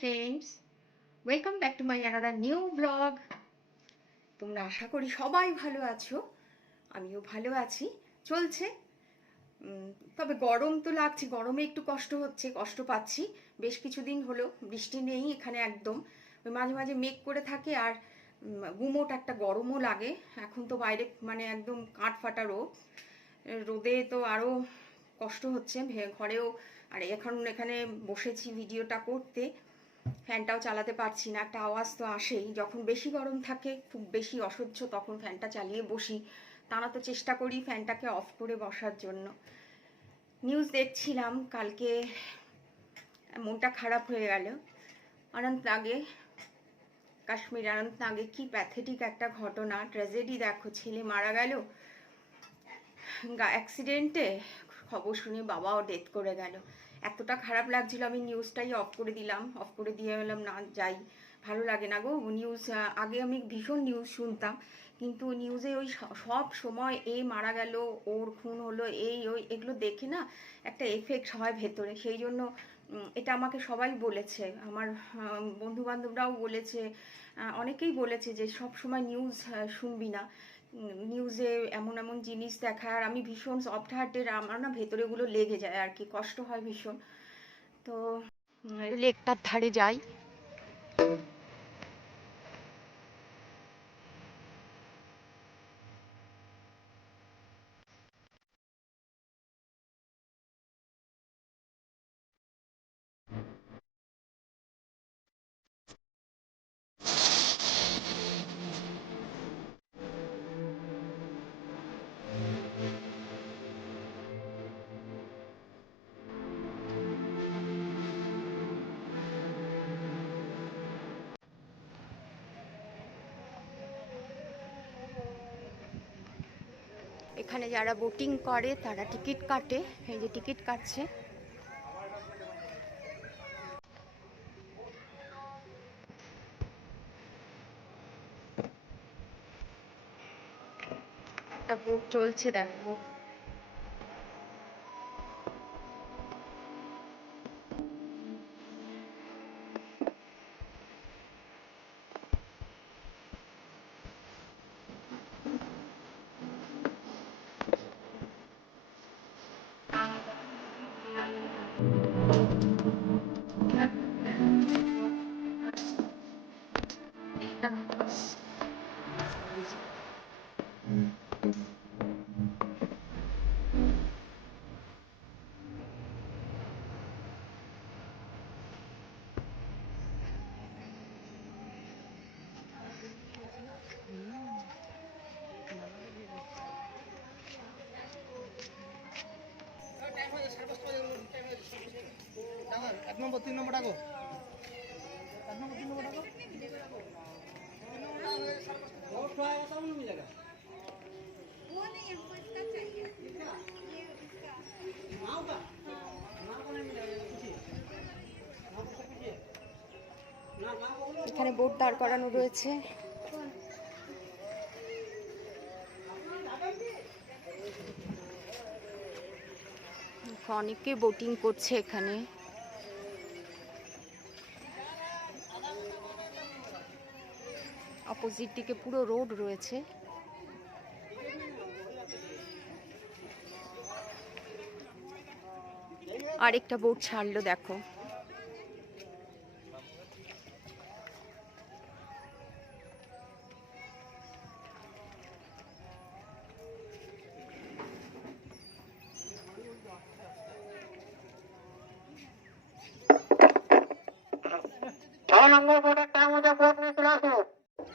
friends, welcome back to my another new vlog. তোমরা আশা করি সবাই ভালো আছো, আমিও ভালো আছি। চলছে। তবে গরম তো লাগছে, গরমে একটু কষ্ট পাচ্ছি। বেশ কিছুদিন হলো বৃষ্টি নেই এখানে একদম। মাঝে মাঝে মেঘ করে থাকে আর গুমোট একটা গরমও লাগে। এখন তো বাইরে মানে একদম কাঠ ফাটা রোদ, রোদে তো আরো কষ্ট হচ্ছে ঘরেও। আর এখন এখানে বসেছি ভিডিওটা করতে, ফ্যানটাও চালাতে পারছি না, একটা আওয়াজ তো আসেই। যখন বেশি গরম থাকে, খুব বেশি অসহ্য, তখন ফ্যানটা চালিয়ে বসি, তা না তো চেষ্টা করি ফ্যানটাকে অফ করে বসার জন্য। নিউজ দেখছিলাম কালকে, মনটা খারাপ হয়ে গেল। অনন্তনাগে, কাশ্মীর অনন্তনাগে কি প্যাথেটিক একটা ঘটনা, ট্র্যাজেডি। দেখো, ছেলে মারা গেল অ্যাক্সিডেন্টে, খবর শুনে বাবাও ডেথ করে গেল। এতটা খারাপ লাগছিল, আমি নিউজটাই অফ করে দিলাম, অফ করে দিয়ে এলাম না যাই, ভালো লাগে না গো নিউজ। আগে আমি ভীষণ নিউজ শুনতাম, কিন্তু নিউজে ওই সব সময় এই মারা গেল, ওর খুন হলো, এই ওই এগুলো দেখে না একটা এফেক্ট হয় ভেতরে। সেই জন্য এটা আমাকে সবাই বলেছে, আমার বন্ধু বান্ধবরাও বলেছে, অনেকেই বলেছে যে সব সময় নিউজ শুনবি না, নিউজে এমন এমন জিনিস দেখায়। আর আমি ভীষণ সফট হার্টের, আমার না ভেতরে গুলো লেগে যায় আর কি, কষ্ট হয় ভীষণ। তো লেকটার ধারে যাই। এখানে যারা বোটিং করে তারা টিকিট কাটে, এই যে টিকিট কাটছে। একটা বোট চলছে দেখো। এক নম্বর 3 নম্বর ডাকো, 1 নম্বর 3 নম্বর ডাকো। वो नहीं, हमको इसका चाहिए, ये इसका नाव का नहीं मिलेगा, पूछिए नाव को पूछिए ना, नाव को बोलो। এখানে বোট দাঁড় করানো রয়েছে। অনেকে বোটিং করছে এখানে। অপোজিট দিকে পুরো রোড রয়েছে। আরেকটা বোট ছাড়লো দেখো।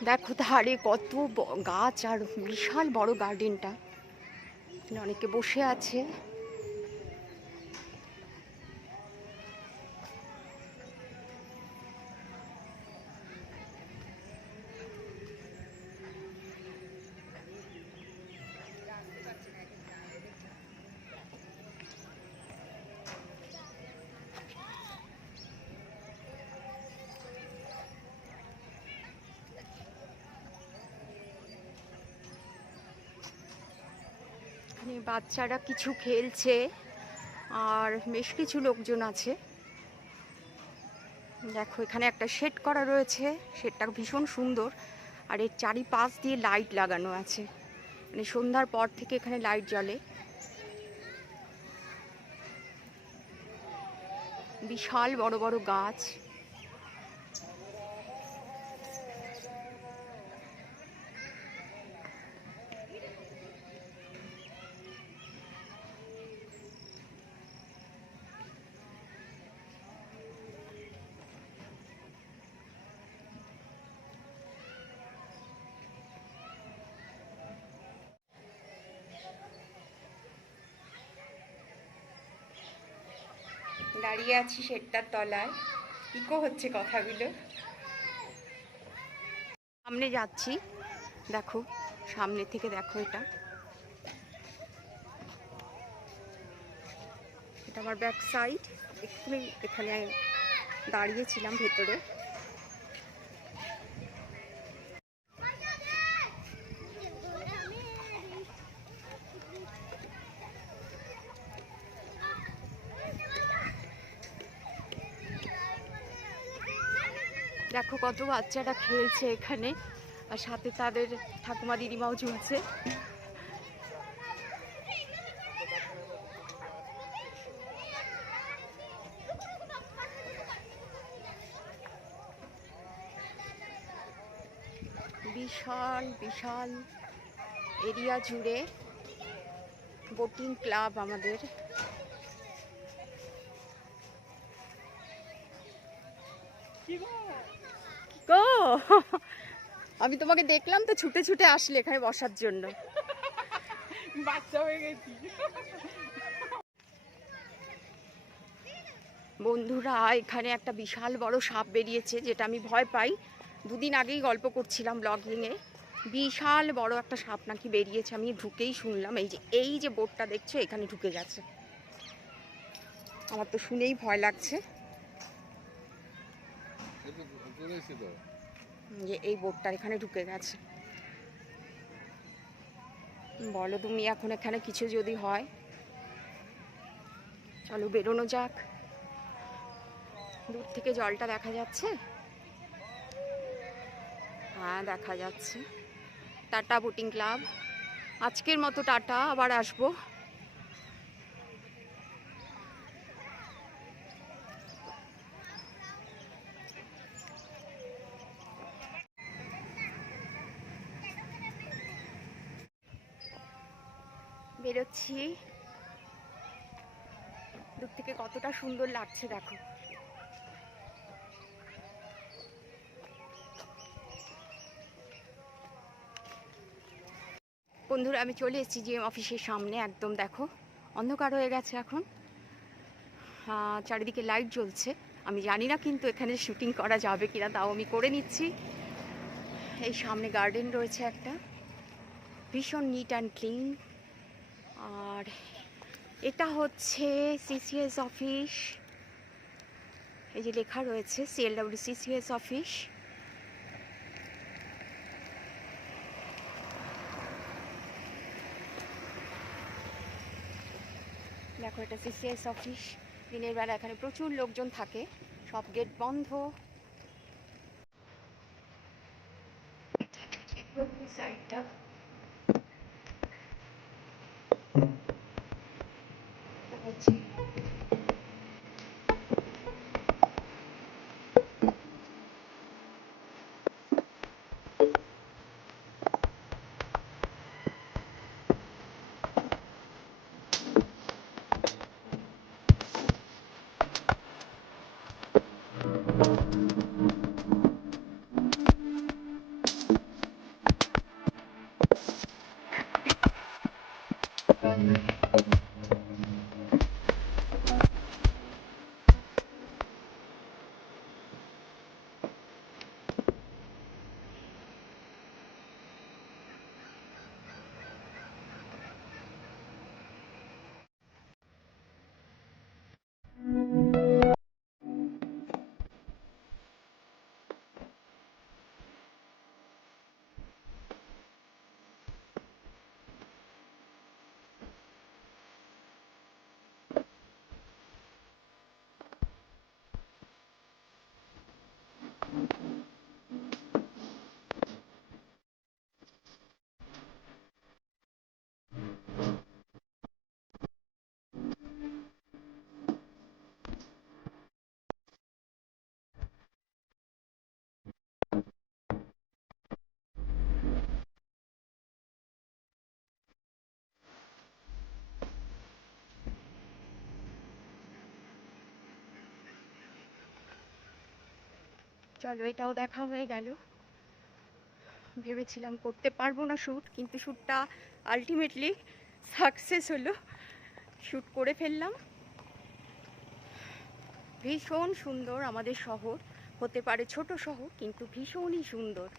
দেখো ধারে কত গাছ আর বিশাল বড় গার্ডেনটা, অনেকে বসে আছে। বাচ্চারা কিছু খেলছে আর বেশ কিছু লোকজন আছে। দেখো এখানে একটা শেড করা রয়েছে, শেডটা ভীষণ সুন্দর। আর এর চারিপাশ দিয়ে লাইট লাগানো আছে, মানে সন্ধ্যার পর থেকে এখানে লাইট জ্বলে। বিশাল বড় বড় গাছ। দাঁড়িয়ে আছি শেডটার তলায়, ইকো হচ্ছে কথাগুলো। সামনে যাচ্ছি, দেখো সামনে থেকে দেখো, এটা এটা আমার ব্যাক সাইড। এক্ষুনি এখানে দাঁড়িয়েছিলাম ভেতরে। দেখো কত বাচ্চারা খেলছে এখানে, আর সাথে তাদের ঠাকুমা দিদিমাও ঝুলছে। বিশাল বিশাল এরিয়া জুড়ে বোটিং ক্লাব আমাদের। গো, আমি তোমাকে দেখলাম তো ছুটে ছুটে আসলে এখানে বসার জন্য। বাচ্চা হয়ে গেছি। বন্ধুরা, এখানে একটা বিশাল বড় সাপ বেরিয়েছে, যেটা আমি ভয় পাই। দুদিন আগেই গল্প করছিলাম ব্লগিংয়ে। বিশাল বড় একটা সাপ নাকি বেরিয়েছে, আমি ঢুকেই শুনলাম। এই যে বোটটা দেখছো, এখানে ঢুকে গেছে। আমার তো শুনেই ভয় লাগছে। যে এই বোটটা এখানে ঢুকে গেছে। বলো তুমি, এখন এখানে কিছু যদি হয়। চলো বেরোনো যাক। দূর থেকে জলটা দেখা যাচ্ছে। হ্যাঁ দেখা যাচ্ছে। টাটা বোটিং ক্লাব, আজকের মতো টাটা, আবার আসবো। বেরোচ্ছি। দূর থেকে কতটা সুন্দর লাগছে দেখো। বন্ধুরা, আমি চলে এসেছি জিএম অফিসের সামনে। একদম দেখো অন্ধকার হয়ে গেছে এখন, চারিদিকে লাইট জ্বলছে। আমি জানি না কিন্তু এখানে শুটিং করা যাবে কিনা, তাও আমি করে নিচ্ছি। এই সামনে গার্ডেন রয়েছে একটা, ভীষণ নিট অ্যান্ড ক্লিন। আর এটা হচ্ছে সিসিএস অফিস। এই যে লেখা রয়েছে CLW CCS অফিস। দেখো এটা CCS অফিস। দিনের বেলা এখানে প্রচুর লোকজন থাকে, সব গেট বন্ধ। সাইডটা চলো এটাও দেখা হয়ে গেল। ভেবেছিলাম করতে পারবো না শ্যুট, কিন্তু শ্যুটটা আলটিমেটলি সাকসেস হলো, শ্যুট করে ফেললাম। ভীষণ সুন্দর আমাদের শহর, হতে পারে ছোট শহর কিন্তু ভীষণই সুন্দর।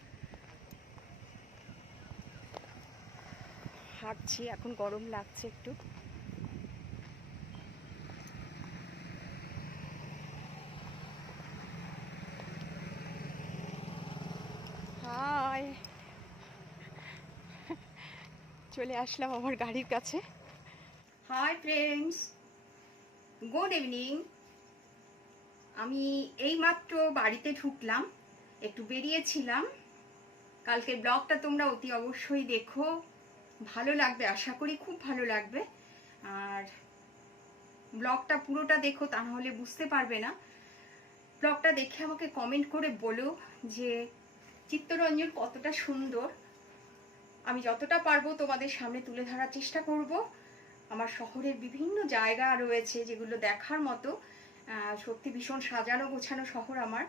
হাঁটছি, এখন গরম লাগছে একটু। হাই, চলে আসলাম আমার গাড়ির কাছে। Hi friends, good evening. আমি এইমাত্র বাড়িতে ঢুকলাম, একটু বেরিয়েছিলাম। কালকের ব্লগটা তোমরা অতি অবশ্যই দেখো, ভালো লাগবে, আশা করি খুব ভালো লাগবে। আর ব্লগটা পুরোটা দেখো, তা নাহলে বুঝতে পারবে না। ব্লগটা দেখে আমাকে কমেন্ট করে বলো যে চিত্তরঞ্জন কতটা সুন্দর। আমি যতটা পারবো তোমাদের সামনে তুলে ধরার চেষ্টা করব। আমার শহরের বিভিন্ন জায়গা রয়েছে যেগুলো দেখার মতো, সত্যি ভীষণ সাজানো গোছানো শহর আমার,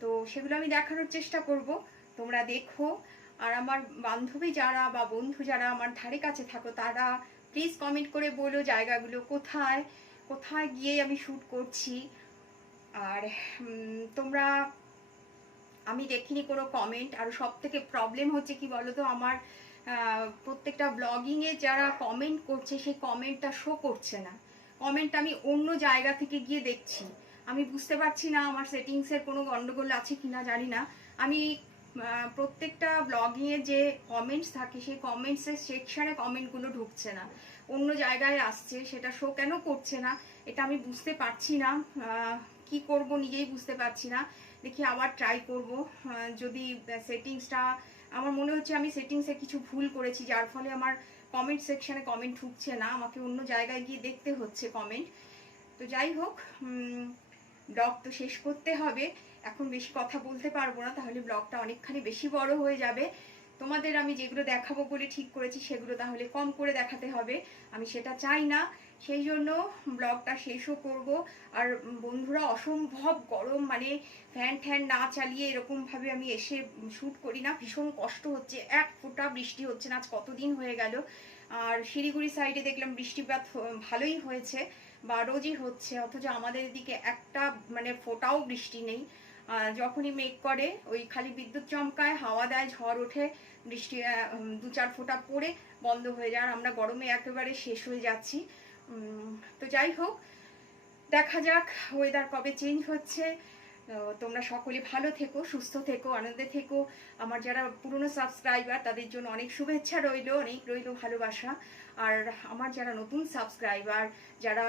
তো সেগুলো আমি দেখানোর চেষ্টা করব, তোমরা দেখো। আর আমার বান্ধবী যারা বা বন্ধু যারা আমার ধারে কাছে থাকো, তারা প্লিজ কমেন্ট করে বলো জায়গাগুলো কোথায়, কোথায় গিয়ে আমি শ্যুট করছি। আর তোমরা, আমি দেখিনি কোনো কমেন্ট। আর সব থেকে প্রবলেম হচ্ছে কি বলো তো, আমার প্রত্যেকটা ব্লগিংয়ে যারা কমেন্ট করছে সেই কমেন্টটা শো করছে না। কমেন্ট আমি অন্য জায়গা থেকে গিয়ে দেখছি, আমি বুঝতে পারছি না আমার সেটিংসের কোনো গন্ডগোল আছে কিনা জানি না। আমি প্রত্যেকটা ব্লগিংয়ে যে কমেন্টস থাকে সেই কমেন্টসের সেকশানে কমেন্টগুলো ঢুকছে না, অন্য জায়গায় আসছে, সেটা শো কেন করছে না এটা আমি বুঝতে পারছি না। কি করব নিজেই বুঝতে পারছি না। দেখি আবার ট্রাই করব। যদি সেটিংসটা, আমার মনে হচ্ছে আমি সেটিংসে কিছু ভুল করেছি, যার ফলে আমার কমেন্ট সেকশানে কমেন্ট ঢুকছে না, আমাকে অন্য জায়গায় গিয়ে দেখতে হচ্ছে কমেন্ট। তো যাই হোক, ব্লগ তো শেষ করতে হবে, এখন বেশি কথা বলতে পারবো না, তাহলে ব্লগটা অনেকখানি বেশি বড় হয়ে যাবে। তোমাদের আমি যেগুলো দেখাবো বলে ঠিক করেছি সেগুলো তাহলে কম করে দেখাতে হবে, আমি সেটা চাই না। সেই জন্য ব্লগটা শেষও করব। আর বন্ধুরা, অসম্ভব গরম, মানে ফ্যান ট্যান না চালিয়ে এরকমভাবে আমি এসে শ্যুট করি না, ভীষণ কষ্ট হচ্ছে। এক ফোঁটা বৃষ্টি হচ্ছে না, আজ কতদিন হয়ে গেল। আর শিলিগুড়ি সাইডে দেখলাম বৃষ্টিপাত ভালোই হয়েছে বা রোজই হচ্ছে, অথচ আমাদের এদিকে একটা মানে ফোঁটাও বৃষ্টি নেই। যখনই মেঘ করে ওই খালি বিদ্যুৎ চমকায়, হাওয়া দেয়, ঝড় ওঠে, বৃষ্টি দু চার ফোঁটা পড়ে বন্ধ হয়ে যায়, আর আমরা গরমে একেবারে শেষ হয়ে যাচ্ছি। তো যাই হোক, দেখা যাক ওয়েদার কবে চেঞ্জ হচ্ছে। তোমরা সকলে ভালো থেকো, সুস্থ থেকো, আনন্দে থেকো। আমার যারা পুরনো সাবস্ক্রাইবার তাদের জন্য অনেক শুভেচ্ছা রইলো, অনেক রইলো ভালোবাসা। আর আমার যারা নতুন সাবস্ক্রাইবার, যারা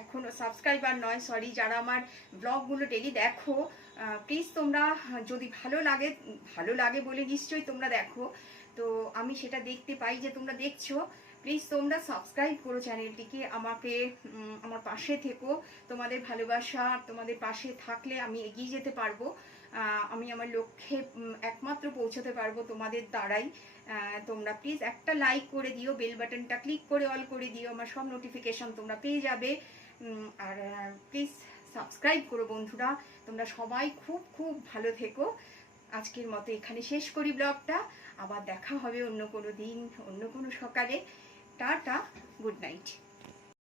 এখনো সাবস্ক্রাইবার নয় সরি, যারা আমার ব্লগগুলো ডেলি দেখো, প্লিজ তোমরা, যদি ভালো লাগে, ভালো লাগে বলে নিশ্চয়ই তোমরা দেখো, তো আমি সেটা দেখতে পাই যে তোমরা দেখছো, প্লিজ তোমরা সাবস্ক্রাইব করো চ্যানেলটিকে, আমাকে আমার পাশে থেকো। তোমাদের ভালোবাসা, তোমাদের পাশে থাকলে আমি এগিয়ে যেতে পারবো, আমি আমার লক্ষ্যে একমাত্র পৌঁছাতে পারবো তোমাদের দ্বারাই। তোমরা প্লিজ একটা লাইক করে দিও, বেল বাটনটা ক্লিক করে অল করে দিও, আমার সব নোটিফিকেশন তোমরা পেয়ে যাবে। আর প্লিজ সাবস্ক্রাইব করো বন্ধুরা। তোমরা সবাই খুব খুব ভালো থেকো। আজকের মতো এখানে শেষ করি ব্লগটা, আবার দেখা হবে অন্য কোনো দিন, অন্য কোনো সকালে। Tata, good night.